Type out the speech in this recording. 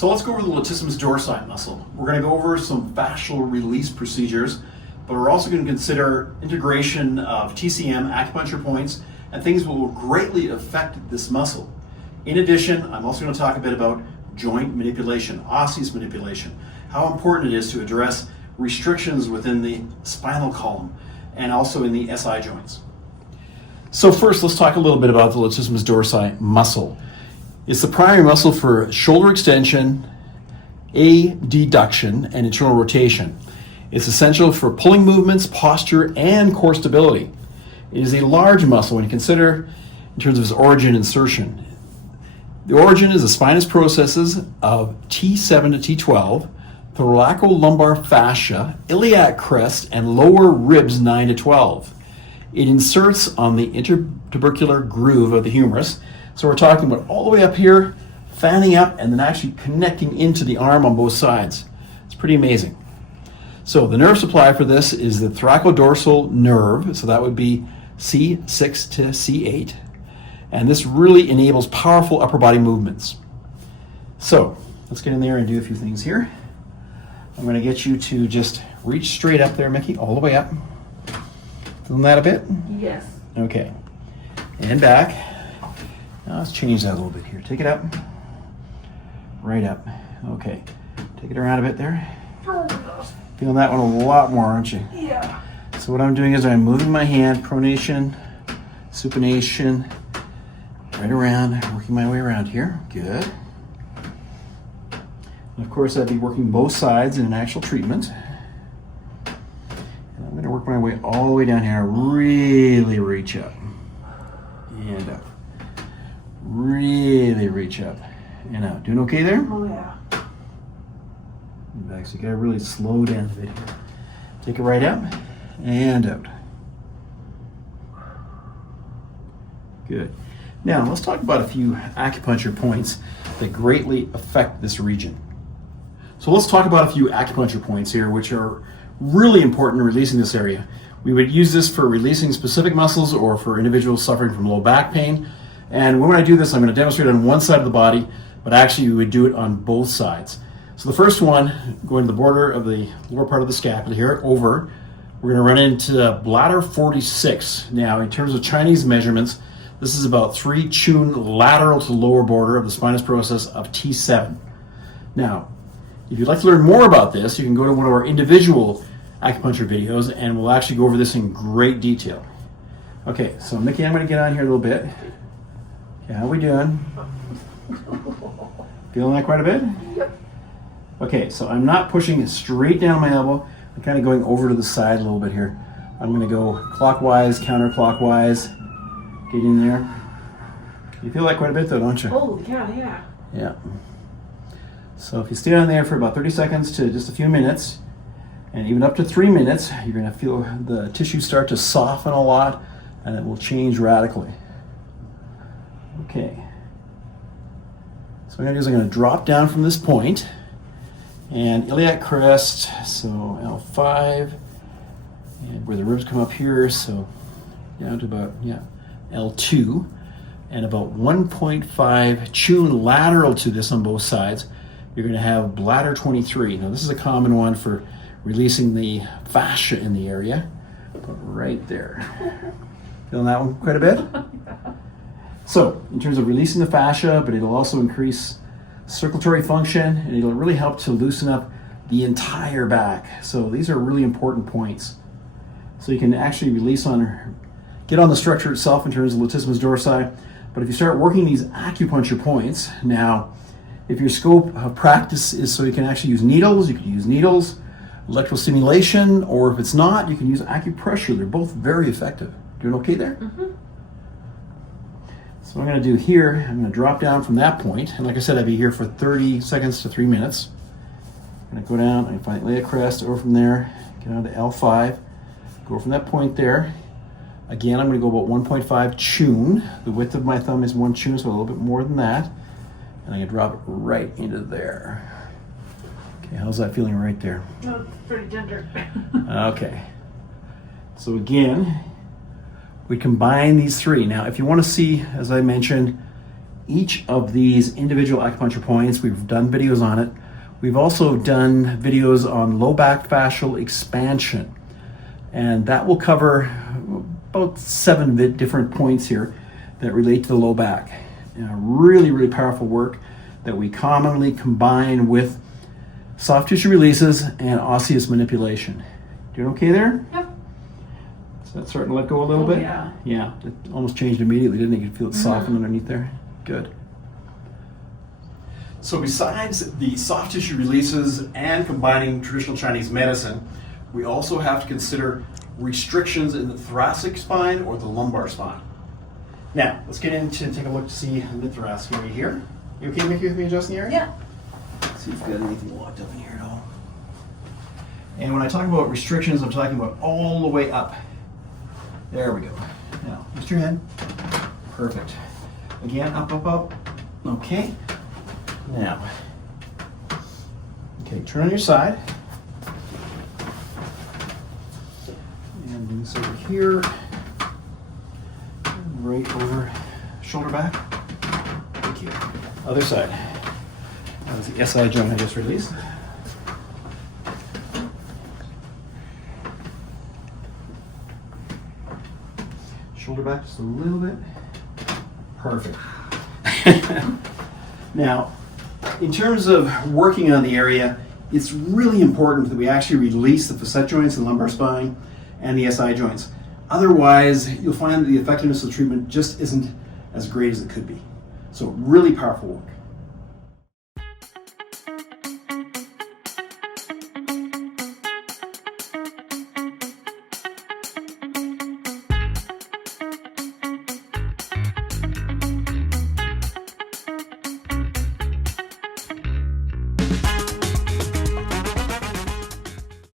So let's go over the latissimus dorsi muscle. We're going to go over some fascial release procedures, but we're also going to consider integration of TCM, acupuncture points, and things that will greatly affect this muscle. In addition, I'm also going to talk a bit about joint manipulation, osseous manipulation, how important it is to address restrictions within the spinal column and also in the SI joints. So first, let's talk a little bit about the latissimus dorsi muscle. It's the primary muscle for shoulder extension, adduction, and internal rotation. It's essential for pulling movements, posture, and core stability. It is a large muscle when you consider in terms of its origin insertion. The origin is the spinous processes of T7 to T12, thoracolumbar fascia, iliac crest, and lower ribs 9 to 12. It inserts on the intertubercular groove of the humerus. So we're talking about all the way up here, fanning up, and then actually connecting into the arm on both sides. It's pretty amazing. So the nerve supply for this is the thoracodorsal nerve, so that would be C6 to C8. And this really enables powerful upper body movements. So let's get in there and do a few things here. I'm going to get you to just reach straight up there, Mickey, all the way up. Feeling that a bit? Yes. Okay. And back. Now let's change that a little bit here. Take it up. Right up. Okay. Take it around a bit there. Feeling that one a lot more, aren't you? Yeah. So what I'm doing is I'm moving my hand, pronation, supination, right around, working my way around here. Good. And of course, I'd be working both sides in an actual treatment. And I'm going to work my way all the way down here. Really reach up and up. Really reach up and out. Doing okay there? Oh yeah. And back, so you gotta really slow down a bit here. Take it right up and out. Good. Now let's talk about a few acupuncture points that greatly affect this region. So let's talk about a few acupuncture points here, which are really important in releasing this area. We would use this for releasing specific muscles or for individuals suffering from low back pain. And when I do this, I'm going to demonstrate on one side of the body, but actually we would do it on both sides. So the first one, going to the border of the lower part of the scapula here, over, we're going to run into bladder 46. Now, in terms of Chinese measurements, this is about 3 chun lateral to the lower border of the spinous process of T7. Now, if you'd like to learn more about this, you can go to one of our individual acupuncture videos, and we'll actually go over this in great detail. Okay, so Mickey, I'm going to get on here a little bit. Okay, how we doing? Feeling that quite a bit? Yep. Okay, so I'm not pushing straight down my elbow. I'm kind of going over to the side a little bit here. I'm going to go clockwise, counterclockwise. Get in there. You feel that quite a bit though, don't you? Holy cow, yeah. Yeah. So if you stay on there for about 30 seconds to just a few minutes, and even up to 3 minutes, you're going to feel the tissue start to soften a lot, and it will change radically. Okay. So what I'm going to do is I'm going to drop down from this point, and iliac crest, so L5, and where the ribs come up here, so down to about, L2, and about 1.5 chun lateral to this on both sides. You're going to have bladder 23. Now this is a common one for releasing the fascia in the area, but right there. Feeling that one quite a bit? So, in terms of releasing the fascia, but it'll also increase circulatory function, and it'll really help to loosen up the entire back. So these are really important points. So you can actually release on, get on the structure itself in terms of latissimus dorsi, but if you start working these acupuncture points, now, if your scope of practice is so you can actually use needles, you can use needles, electrical stimulation, or if it's not, you can use acupressure. They're both very effective. Doing okay there? Mm-hmm. So what I'm going to do here, I'm going to drop down from that point, and like I said, I'd be here for 30 seconds to 3 minutes. I'm going to go down, I find iliac crest, over from there, get on to L5, go from that point there. Again, I'm going to go about 1.5 chun. The width of my thumb is 1 chun, so a little bit more than that. And I'm going to drop it right into there. Okay, how's that feeling right there? Oh, it's pretty tender. Okay. So again, we combine these three. Now, if you want to see, as I mentioned, each of these individual acupuncture points. We've done videos on it. We've also done videos on low back fascial expansion, and that will cover about 7 different points here that relate to the low back. Really, really powerful work that we commonly combine with soft tissue releases and osseous manipulation. Doing okay there? Yep. Is that starting to let go a little Oh, bit? yeah. Yeah, it almost changed immediately, didn't it? You could feel it soften underneath there. Good. So besides the soft tissue releases and combining traditional Chinese medicine, we also have to consider restrictions in the thoracic spine or the lumbar spine. Now, let's get into take a look to see the mid-thoracic area here. You okay, Mickey, with me adjusting the area? Yeah. See if we've got anything locked up in here at all. And when I talk about restrictions, I'm talking about all the way up. There we go. Now, lift your head. Perfect. Again, up, up, up. Okay. Now, okay, turn on your side. And do this over here. And right over shoulder back. Thank you. Other side. That was the SI joint I just released. Shoulder back just a little bit. Perfect. Now, in terms of working on the area, it's really important that we actually release the facet joints and lumbar spine and the SI joints. Otherwise, you'll find that the effectiveness of the treatment just isn't as great as it could be. So really powerful work.